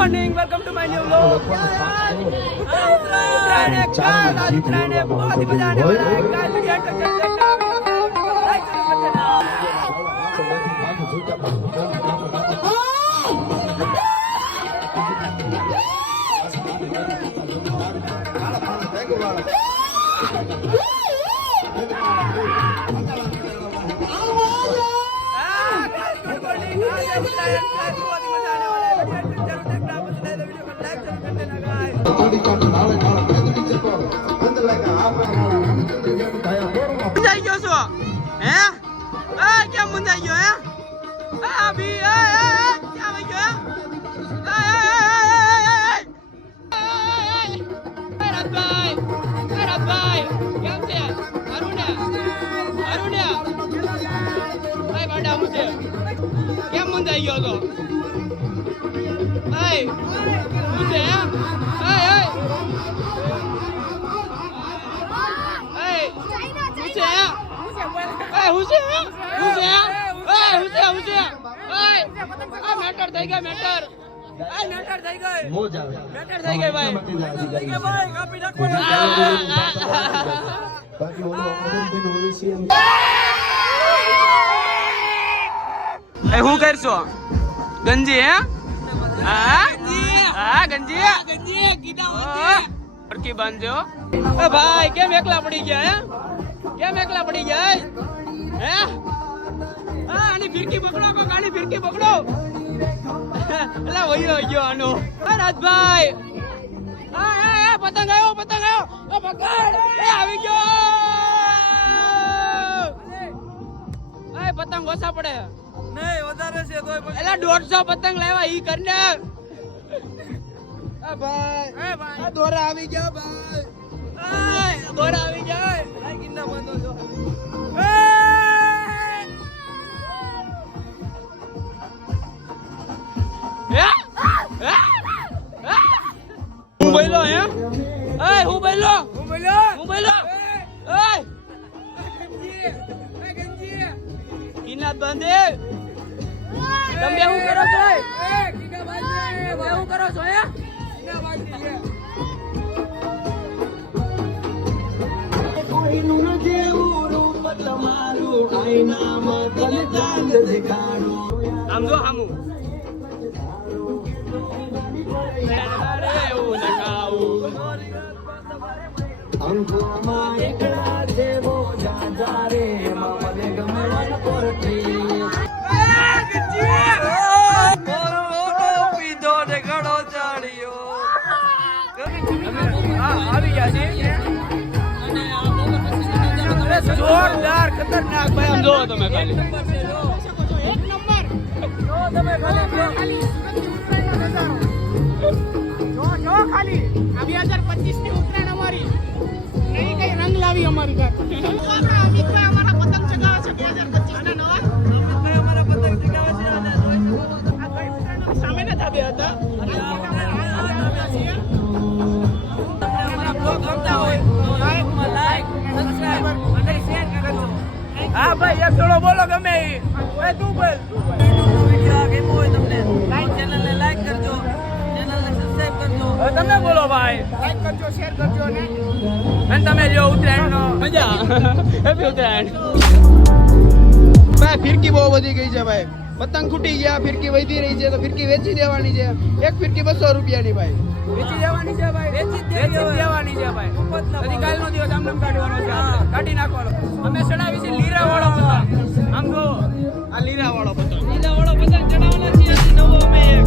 Morning, welcome to my new vlog. Uttarayan है, बहुत ही मजा आने वाला है। गाइस वीडियो तक देखना, लाइक जरूर कर देना। હું કરશો ગંજી હે ગંજી ફરકી બાંધજો ભાઈ કેમ એકલા પડી ગયા હે કેમ એકલા પડી ગયા હે આની ફિરકી પકડો કોક આની ફિરકી પકડો એલા વયો ગયો આનો રાજભાઈ પતંગ આવ્યો પકડ આવી ગયો પતંગ ઓછા પડે નહીં વધારે છે તોય એલા 150 પતંગ લાવ્યા ઈ કરને ભાઈ આ દોરા આવી ગયા ભાઈ દોરા આવી જાય આ કિન્ના બંધો છો હું બોલ્યો હે હું બોલ્યો કિન્ના બંધે તમે શું કરો છો શું કરો છો આમ જો આમ આવી ગયા છે જોરદાર ખતરનાક ભાઈ આમ જોવો તમે ખાલી એક નંબર જો તમે ખાલી જો ખાલી આ 2025 ની ઉત્તરાયણ અમારી નઈ કઈ રંગ લાવી અમારી ઘર અમિતભાઈ અમારા પતંગ ચગાવે છે 2025 ના નવા અમિતભાઈ અમારા પતંગ ચગાવે છે આ ભાઈ ઉત્તરાયણ સામે ના ધાબે હતા હા ભાઈ એક થોડો બોલો ગમે એ તું બોલ વિડિયો ગેમો હોય તમને લાઈક ચેનલને લાઈક કરજો ચેનલને સબસ્ક્રાઇબ કરજો તમે બોલો ભાઈ લાઈક કરજો શેર કરજો અને તમે જો ઉત્તરાયણ નો મજા હેપી ઉત્તરાયણ ભાઈ ફિરકી બહુ વધી ગઈ છે ભાઈ પતંગ ખૂટી ગયા ફિરકી વધી રહી છે તો ફિરકી વેચી દેવાની છે એક ફિરકી 200 રૂપિયાની ભાઈ વેચી દેવાની છે ભાઈ વેચી દેવાની છે ભાઈ હજી કાલનો દિવસ આમ કાઢવાનો છે કાઢી નાખવાનો અમે ચડાવી છે લીરા વાળો પતંગ આમ જો આ લીરા વાળો પતંગ ચડાવવાના છે હજી નવો અમે એક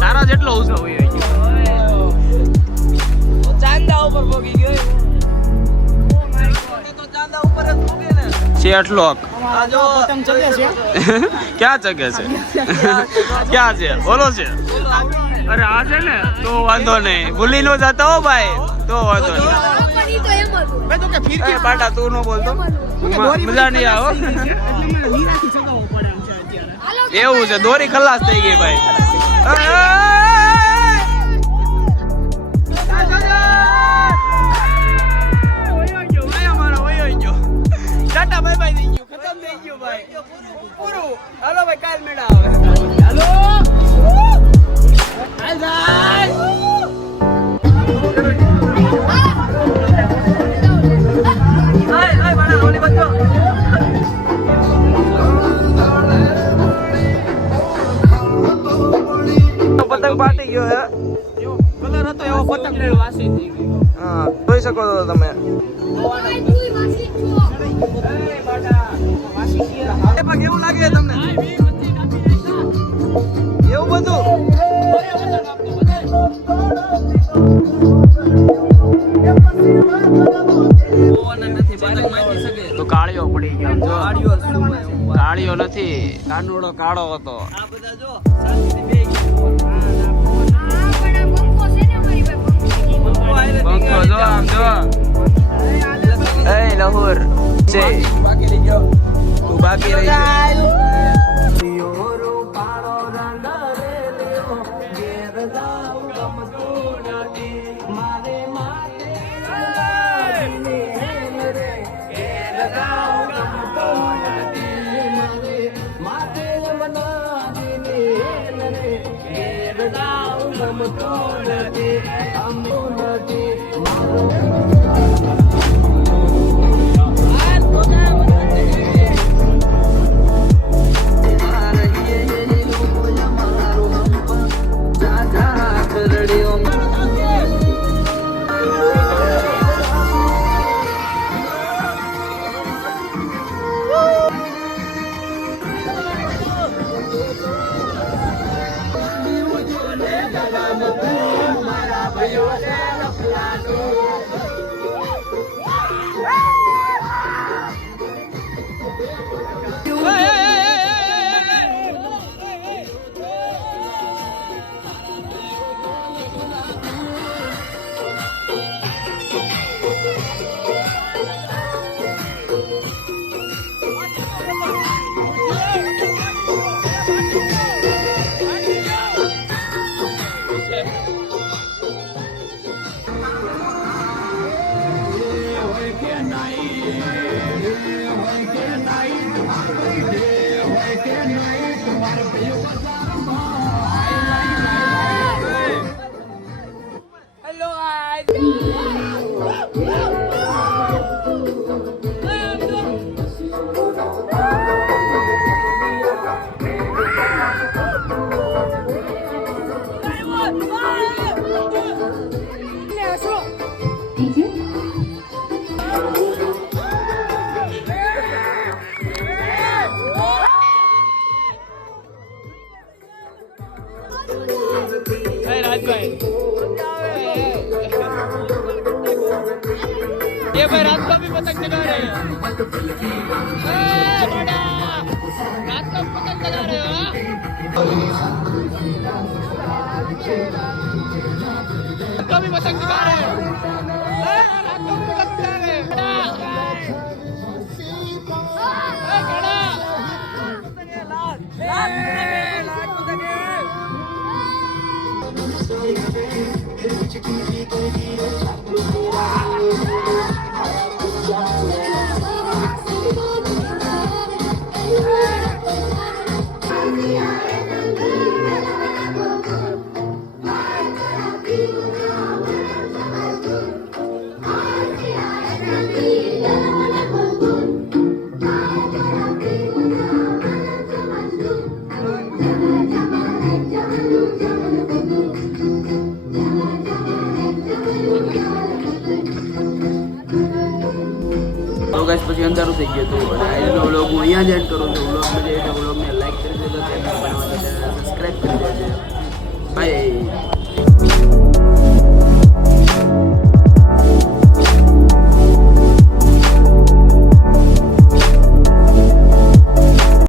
તારા જેટલો ઊંચો હોય ચાંદા ઉપર પોગી ગયો તો ચાંદા ઉપર જ પોગે ને છે આટલો આ જો પતંગ ચગે છે ક્યાં ચગે છે ક્યાં છે બોલો છે અરે આ છે ને તો વાંધો નહીં ભૂલી નો જતા હો ભાઈ તો વાંધો નહીં મેં તો કે ફિરકી બાટા તું નો બોલતો મજા નહીં આવો એવું છે દોરી ખલાસ થઈ ગઈ ભાઈ ટાટા બાય બાય થઈ ગયું, ખતમ થઈ ગયું ભાઈ, પૂરું. હાલો ભાઈ, કાલ મેળા આવે. હાલો હાલ ભાઈ. પતંગ ફાટી ગયો હે. એવો કલર હતો એવો પતંગ વાસી થઈ ગયો. હા, જોઈ શકો છો તમે. એમાં કેવું લાગે તમને? એવું બધું તો કાળિયો પડી ગયો. જો કાળિયો નથી, કાનુડો કાળો હતો. આ બધા જો શાંતિથી બેસી પંખો જો આમ જો. એ લહુર છે. બાકી લઈ ગયો. તું બાકી રહી ગયો. ये भाई रात को भी पतंग चगा रहे हैं। बड़ा रात को पतंग चगा रहे हो? रात को भी पतंग चगा रहे हैं। रात को भी पतंग चगा रहे हैं। તો ગાઈસ પછી અંધારું થઈ ગયું હતું અને આજનો વ્લોગ હું અહીંયા જ એન્ડ કરું છું. વ્લોગ મજા આવે તો વ્લોગને લાઈક કરી દેજો, ચેનલ બનાવવા સબસ્ક્રાઈબ કરી દેજો. બાય.